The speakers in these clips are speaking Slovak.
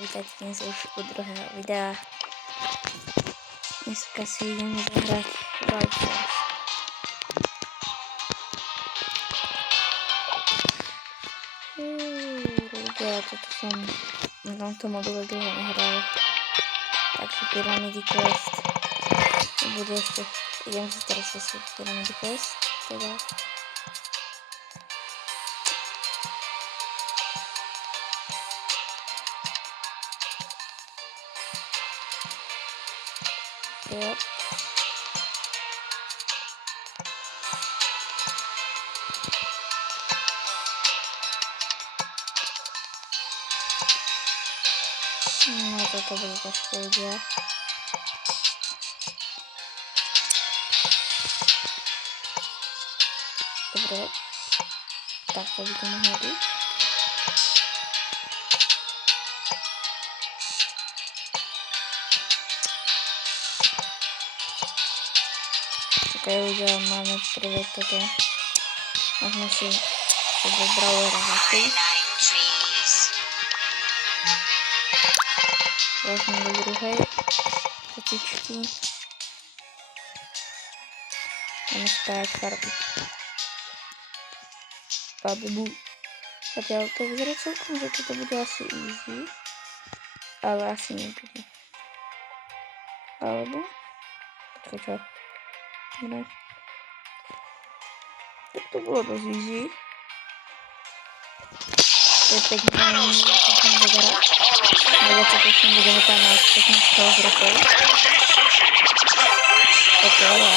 Vítajte dnes už u druhého videa. Dneska si ideme zahrať Brawl Stars. Ľudia, toto som na tomto module dlho nehral. Takže Pyramidy Quest. Bude ešte, idem si teraz zase Pyramidy Quest. Teda. Yep. No toto bude ťažké, ľudia. Dobre. Tak to by to mohlo byť. Ok, ľudia, máme prvé toto. Možno si do Brawlera hlasy. Vezmem do druhej petičky. Máme spájať farby. Babu. Zatiaľ to vyzerá celkom, že toto bude asi easy. Ale asi nebude. Alebo? Počkaj, čo? Dobre. Tak to bolo dosť easy. To je pekne, čo som vyzerá. Najviac ako som budeme tam mať 15 rokov. Toto je ja.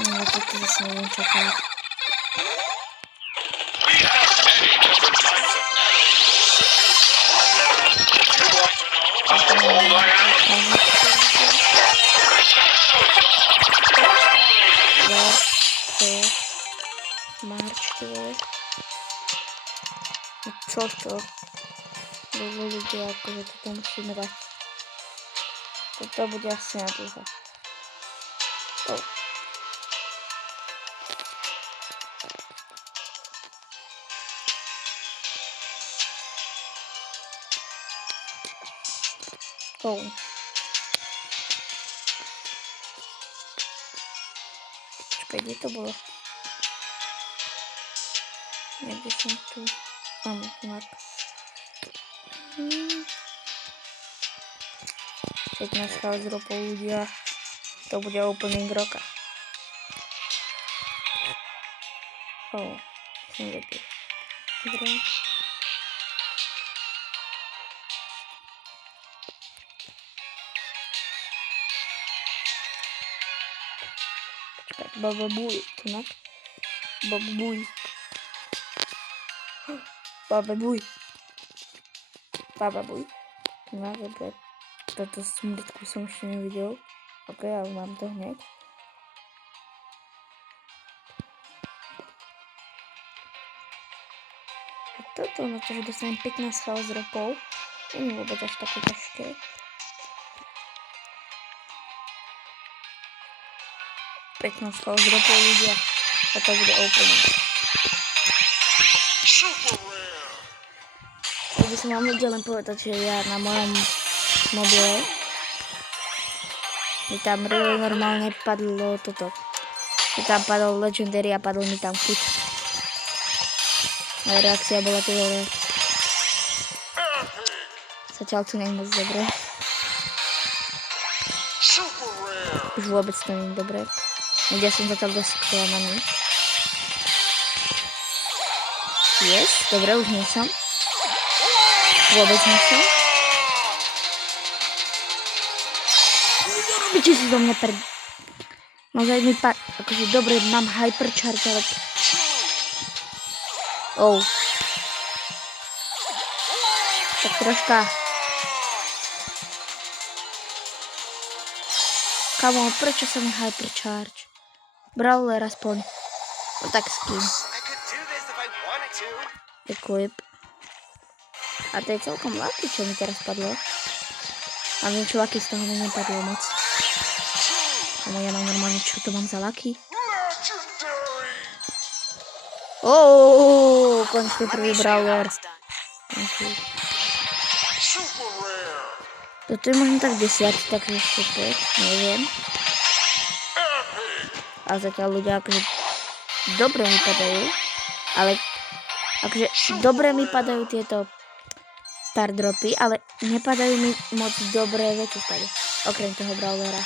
No, toto zase neviem čakať. Marč, ty vole. Čo to? Lebo ľudia, akože toto musíme dať. Toto bude asi na dlho. Oh. Oh. Počkaj, kde to bolo? Niekde som tu. Áno, marka. 15 ropov, ľudia. To bude opening roka. Oh, som lepil. Dobre. Počkaj, Baba Buj, tu nak. Baba Buj. Baba Buj. Baba Buj. Tu nak, dobre. Toto smrtku som ešte nevidel. Ok, ale mám to hneď. A toto, na to, že dostanem 15 chaos ropov, nie je vôbec až také ťažké. Chaos ropov, ľudia. A to bude opening. To by som vám vedel len povedať, že ja na mojom mobile mi tam normálne padlo toto. Mi tam padol Legendary a padol mi tam kit. A reakcia bola to dobré. Zatiaľ to nie je moc dobré. Už vôbec to nie je dobré. Ja som zatiaľ dosť sklamaný. Yes, dobre, už nie som. Vôbec nie som. Robíte si do mňa Naozaj mi akože dobre, mám hypercharge, ale... Oh. Tak troška... Kamo, prečo sa mi hypercharge? Brawler aspoň. No tak skin. Equip. A to je celkom lucky, čo mi teraz padlo. A viem, čo lucky z toho mi nepadlo moc. Kamo, ja mám normálne, čo to mám za lucky? Konečne prvý brawler. Okay. To tu je možno tak 10, takže ešte 5, neviem. A zatiaľ ľudia akože dobre mi padajú, ale akože dobre mi padajú tieto star dropy, ale nepadajú mi moc dobré veci tady. Okrem toho brawlera.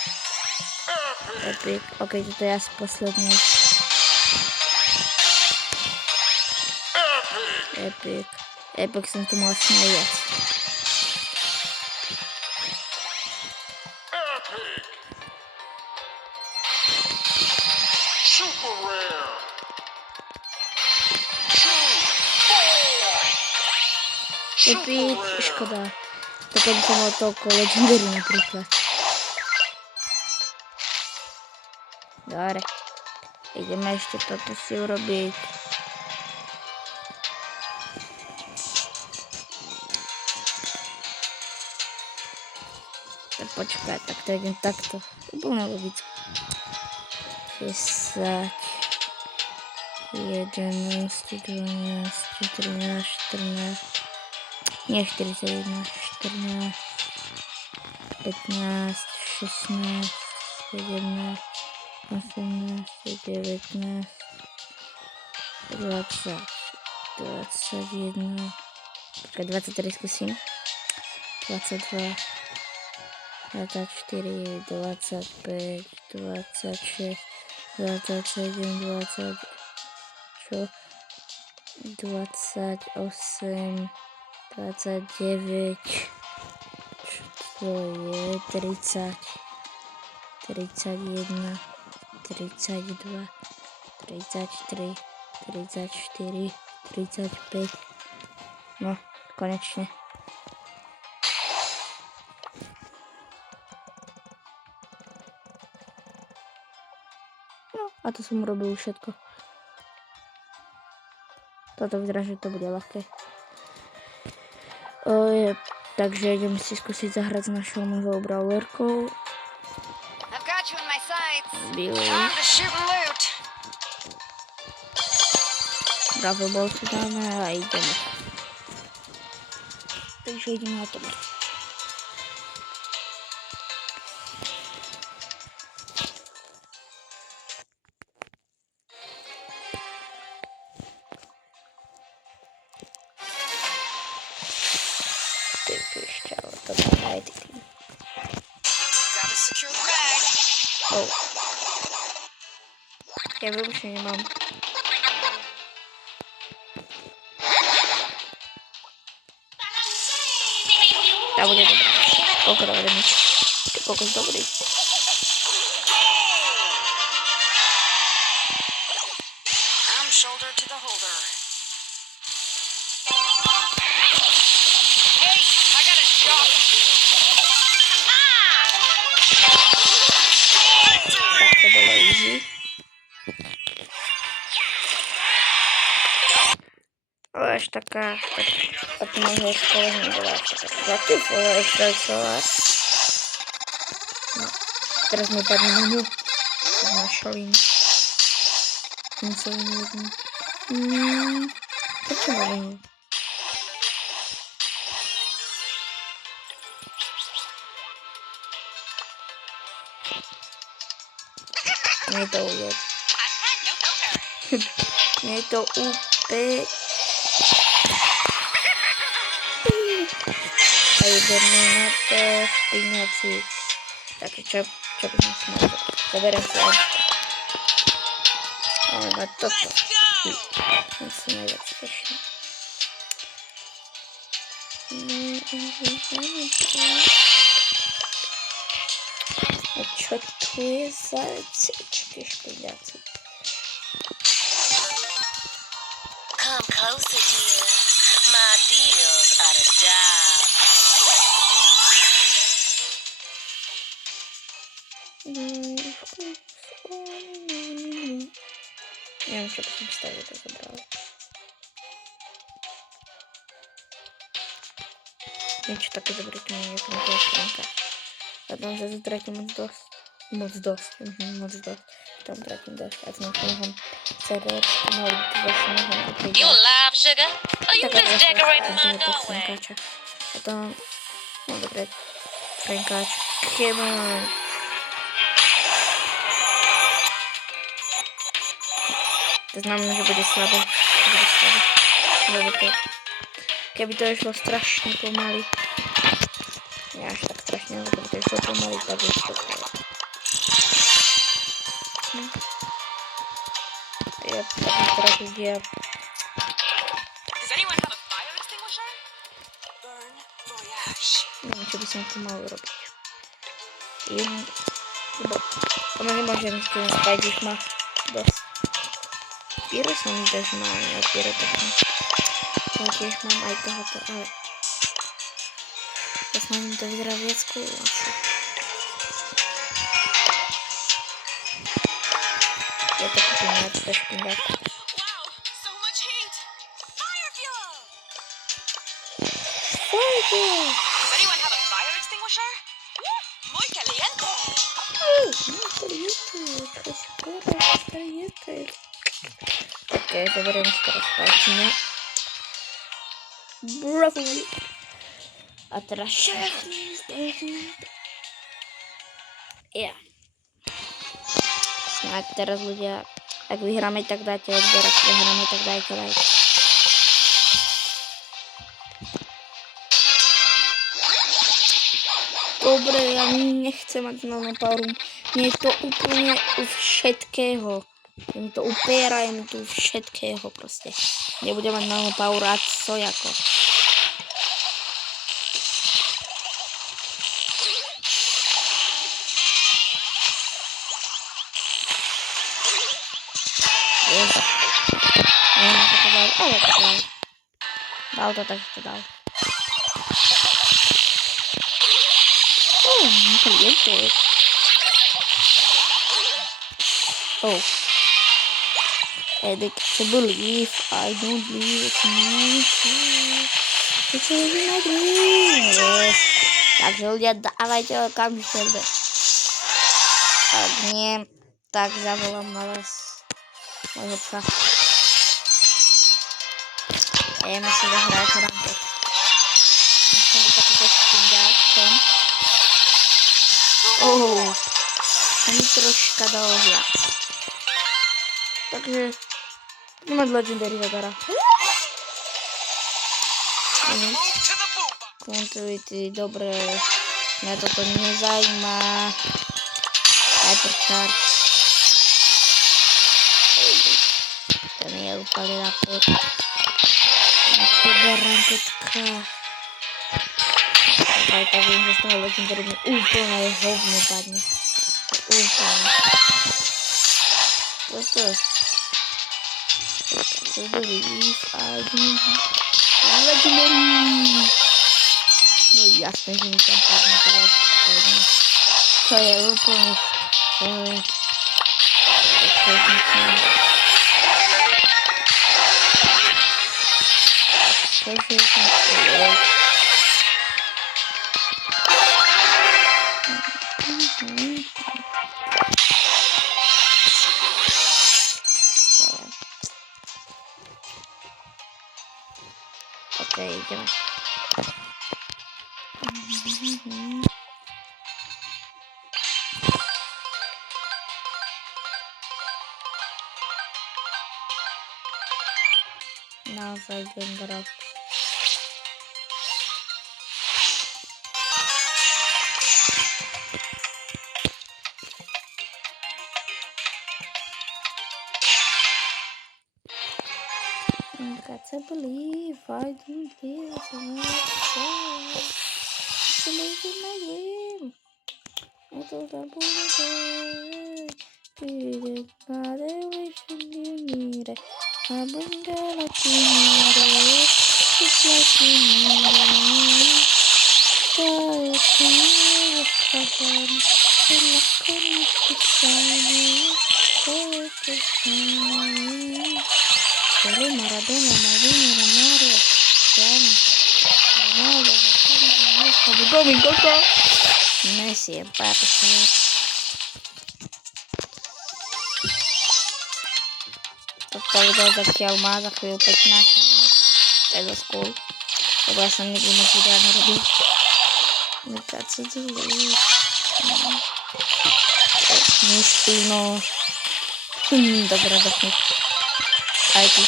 Epic. Ok, toto je asi posledný. Epic. Epic som tu mal asi najviac. Epic, škoda. Tak by som mal toľko legendary napríklad. Dobre. Ideme ešte toto si urobiť. Tak počkaj, tak to idem takto. Úplne logicky. 10, 11, 12, 13, 14. Nie 41, 14, 15, 16, 17, 18, 19, 20, 21, 23 skúsim, 22, 24, 25, 26, 27, 20, 28, 29, čo je 30, 31, 32, 33, 34, 35. No, konečne. No, a to som urobil všetko. Toto vyzerá, že to bude ľahké. Takže idem si skúsiť zahrať s našou novou brawlerkou. Billy. Bravo ball si dáme a ideme. Takže ideme na to. Oh. Ja viem, že nemám. Tá bude dobrá. Koľko dobré nič. Ty koľko dobrý. I'm shoulder to the holder. Hey, I got a job to do. To bolo easy. Ale až taká, tak možno škola nebola až taká kreatívna extralisovať. No, teraz mi padne na ňu. Na šolín. Museli nevedím. Prečo neviem? Nie je to ujed. Nie je to úplne. A ideme na to špinaci. Takže čo by som si mal zobrať? Zoberiem si Ačko. Ale na toto. Som si najviac tešný. A čo tu je za vecičky špinaci? Come closer, dear. My deals are a job. Neviem, čo by som stále to zobral. Niečo také dobré, to nie je tam toho šranka. A tam zase tratím moc dosť. Tam tratím dosť. A som nechám seriód, mali by to zase nechám uprídať. You alive, sugar? Are you just decorating my doorway? A tam No dobre, pękacz. Come on. To znamená, že bude slabé. Lebo to, keby to išlo strašne pomaly. Nie až tak strašne, ale keby to išlo pomaly, tak už to bude. Ja teraz udia. Neviem, čo by som tu mal urobiť. Lebo ono nemôžem s tým spať, už má dosť. Pyro som tiež mal, ja pyro taky. Ja tiež mám aj tohoto, ale ja snažím to vyzerá viac cool asi. Ja to kúpim viac bez špindák. Ok, zoberiem si teraz palčine. Bravo. A teraz ja. Snáď teraz ľudia, ak vyhráme, tak dáte odber, ak vyhráme, tak dajte like. Dobre, ja nechcem mať nanopower. Mne je to úplne u všetkého. Je to upiera, je mi tu všetkého proste. Nebudem mať nanopower a co jako. Ježiš. Neviem, ako to dal, ale to dal. Dal to, tak to dal. Caliente. Oh. I can't believe I don't believe it's my dream. It's really my dream. Yes. Takže ľudia, dávajte ho kam chcete. Ak nie, tak zavolám na vás môjho psa. Ja musím zahrať ranket. Musím byť takýto špindák som. Ani troška dal viac. Takže budem mať Legendary Vegara. Continuity, dobre. Mňa toto nezajíma. Hypercharge. Ten je úplne na pek. Chyba ranketka. Aj tak viem, že z toho Legendary mi úplne hovno padne. Úplne. What's this? I believe I can... Legendary! No jasné, že mi tam padne to viac. To je úplne... Cože tam to je? Ok, ideme. Naozaj Gengarok. I can't believe I don't live so much. It's amazing my dream. I thought I would die. Treated by the vision you need it. I bring that like you need it. Just like you need it. Tired to the cover. The luck on you beside me. Oh, it's me. Pero Maradona, Maradona, Romario, Ronaldo, Ronaldo, mi coco. Messi, empate, señor. Toto video zatiaľ má za chvíľu 15 minút. To je dosť cool. Lebo ja som nikdy nevidel nerobiť. Look, to delete. Nespí, no. Dobre, dobre. Aj ty.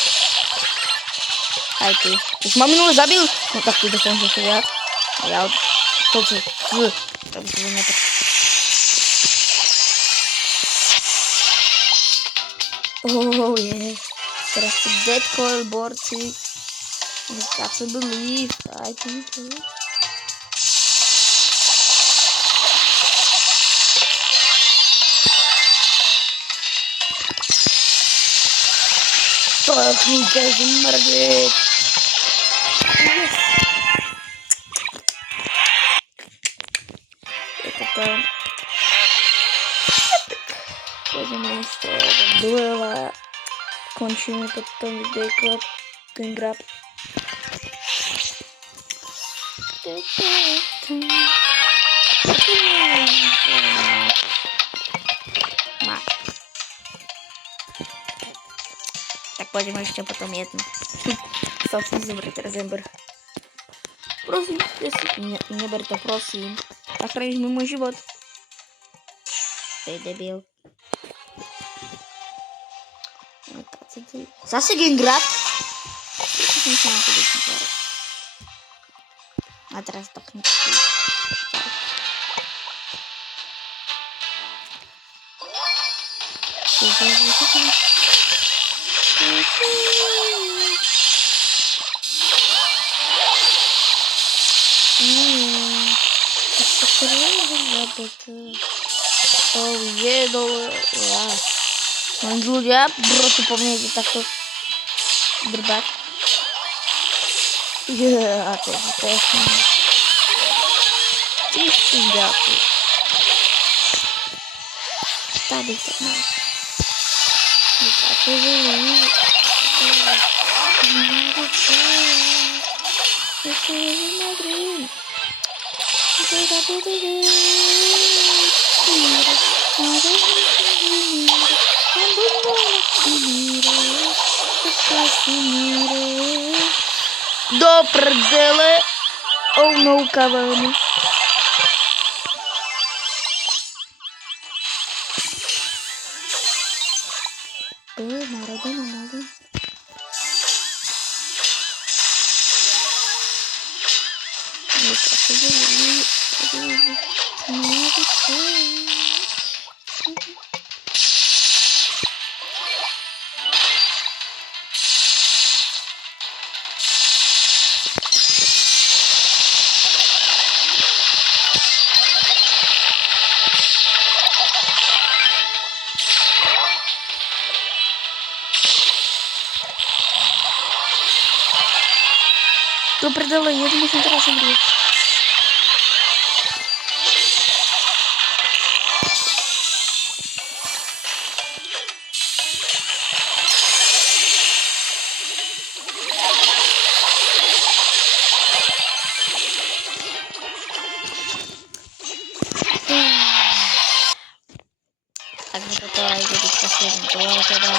Aj ty. Už ma minule zabil. No tak ty dostaneš ešte viac. Ja to čo. Oh yeah. Teraz tu Dead Coil borci. You've got to believe. I think so. Pachnite zmrdit. Yes. Je to tam. Pôjdeme ešte do duela. Končíme potom videjko. Ten grab. Tak pôjdeme ešte potom jedno. Stal som si zobrať teraz Ember. Prosím, neber to, prosím. Zachrániš mi môj život. To je debil. Zase game grab. A teraz to knižky. Oh je dole. Len ľudia, brotu po mne ide takto drbať. Ja, to je pekné. Ešte ďakujem. Tady to máš. Vykáte vylí. Do prdele. Oh no, kavárny. Maradona. Do prdele, jednu musím teda zemřít. Takže toto aj bude posledný duel teda.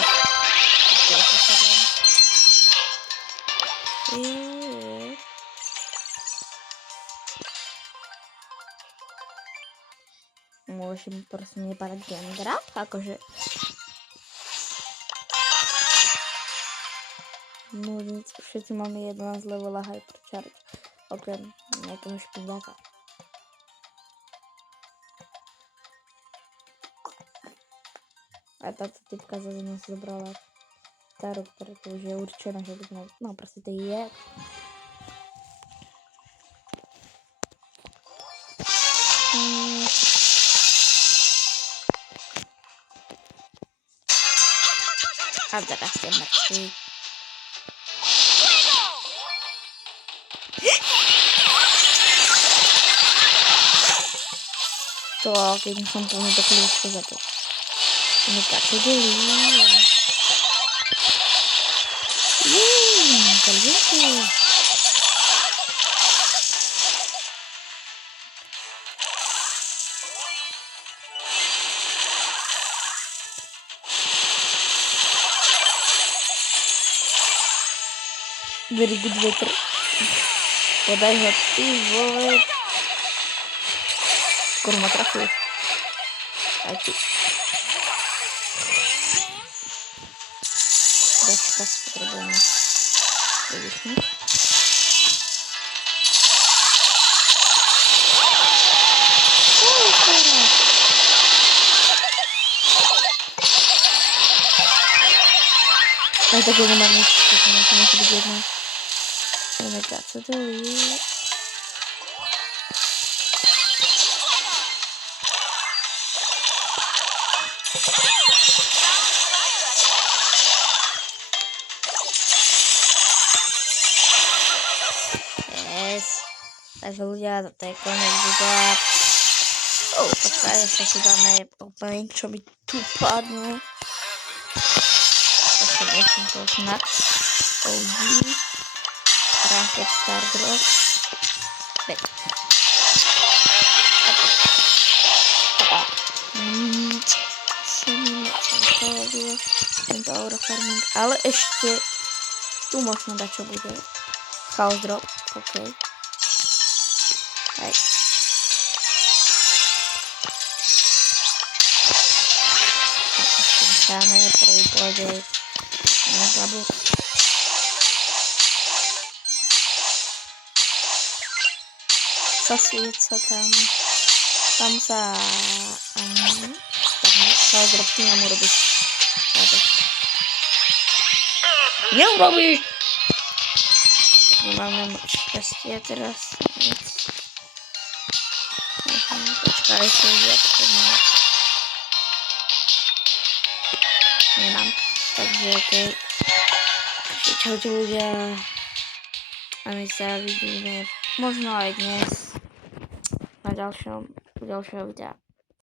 Môžem prosím nepadať Gendra, akože... No nic, všetci máme 11 levela Hypercharge, okrem nejakého špináka. A táto typka zase nás zobrala starú, ktorá to už je určená, že by sme... No proste to je... A teraz je mŕtvý. To, keď som plný do kľúčku za to. Neka to delí. Inteligentný. Very good veter. Podaj ho, ty vole. skoro ma trafil. Aj ty. Dačka potrebujeme vyvyšnúť. Aj tak nemám nič, tak to musí byť jedno. Ideme dať sa doli. Yes. Takže ľudia, toto je koniec videa. Počkaj, ešte si dáme úplne, čo mi tu padne. Takže nechcem to snad. OG. Ranked Star Drop. Veď. Tento aura farming. Ale ešte tu možno dať, čo bude. Chaos Drop. OK. Hej. Skúšame prvý pôjde. Megabox. Zasvieť sa tam. Tam sa... Tak drop, ty nám urobíš. Neurobíš! Tak nemáme moc šťastia teraz. Nic. Počkaj, ešte viac. Nemám. Takže okej. Čaute ľudia. A my sa vidíme možno aj dnes na ďalšieho videa.